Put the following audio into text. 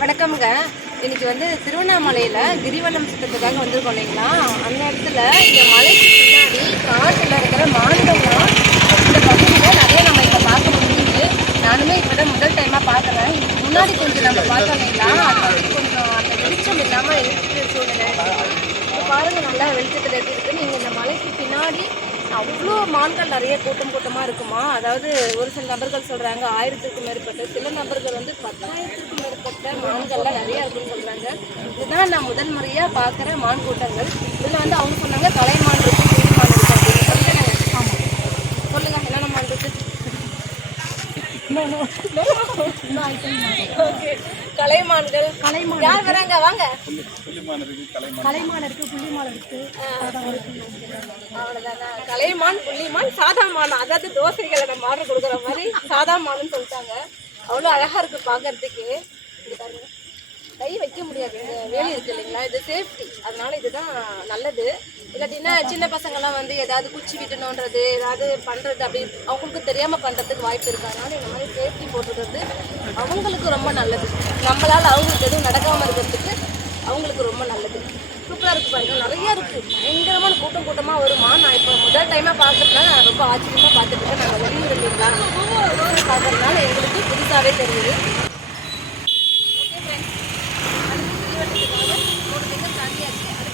வணக்கம்ங்க. இன்னைக்கு வந்து திருவண்ணாமலையில் கிரிவலம் சுத்தத்துக்காக வந்திருக்கோம் இல்லைங்களா? அந்த இடத்துல இந்த மலைக்கு பின்னாடி காட்டில் இருக்கிற மாநிலங்கள்லாம் இந்த பகுதியில் நிறைய நம்ம இப்போ பார்க்க முடியுது. நானுமே இப்போ தான் முதல் டைமாக பார்க்குறேன். இதுக்கு முன்னாடி கொஞ்சம் நம்ம பார்த்தோம் இல்லைங்களா? அது வந்து கொஞ்சம் அந்த வெளிச்சம் இல்லாமல் இருக்கிற சூழ்நிலை இப்போ பாருங்க நல்லா வெளிச்சத்தில் எப்படி இருக்கு நீங்கள் இந்த மலைக்கு பின்னாடி அவ்வளோ மான்கள் நிறைய கூட்டம் கூட்டமாக இருக்குமா? அதாவது ஒரு சில நபர்கள் சொல்கிறாங்க ஆயிரத்துக்கும் மேற்பட்டு சில நபர்கள் வந்து பத்தாயிரத்துக்கும் மான்கள்லாம் நிறைய இருக்குன்னு சொல்கிறாங்க இதுதான் நான் முதல் முறையாக பார்க்குற மான் கூட்டங்கள். இதில் வந்து அவங்க சொன்னாங்க குயில் மான் இருக்கு அப்படின்னு. சொல்லுங்க. சொல்லுங்க என்னென்ன மான் இருக்கு? கலைமான்கள் கலைமான் யார் வராங்க? வாங்க. கலைமான் இருக்கு புள்ளிமான் இருக்கு. அவ்வளோதானா கலைமான் புள்ளிமான் சாதா மான். அதாவது தோசைகளை நம்ம ஆர்டர் கொடுக்குற மாதிரி சாதா மானுன்னு சொல்லிட்டாங்க. அவ்வளோ அழகாக இருக்கு பார்க்கறதுக்கு. கை வைக்க முடியாது. இந்த வேலி இருக்கு இல்லைங்களா? இது சேஃப்டி அதனால இதுதான் நல்லது. இல்லாட்டின்னா சின்ன பசங்கள்லாம் வந்து ஏதாவது குச்சி விட்டணுன்றது ஏதாவது பண்ணுறது அப்படி அவங்களுக்கு தெரியாமல் பண்ணுறதுக்கு வாய்ப்பு இருக்கு. அதனால இந்த மாதிரி சேஃப்டி போட்டுக்கிறது அவங்களுக்கு ரொம்ப நல்லது. நம்மளால் அவங்களுக்கு எதுவும் நடக்காமல் இருக்கிறதுக்கு அவங்களுக்கு ரொம்ப நல்லது. சூப்பராக இருக்குது பாருங்கள் நிறைய இருக்குது பயங்கரமான கூட்டம் கூட்டமாக வருமா? நான் இப்போ முதல் டைமாக பார்க்கறதுனால நான் ரொம்ப ஆச்சரியமாக பார்த்துட்டு இருக்கேன். நாங்கள் வெளியூர் இல்லைங்களா? பார்க்குறதுனால எங்களுக்கு புதுசாகவே தெரியுது. দাঁড়িয়ে আছে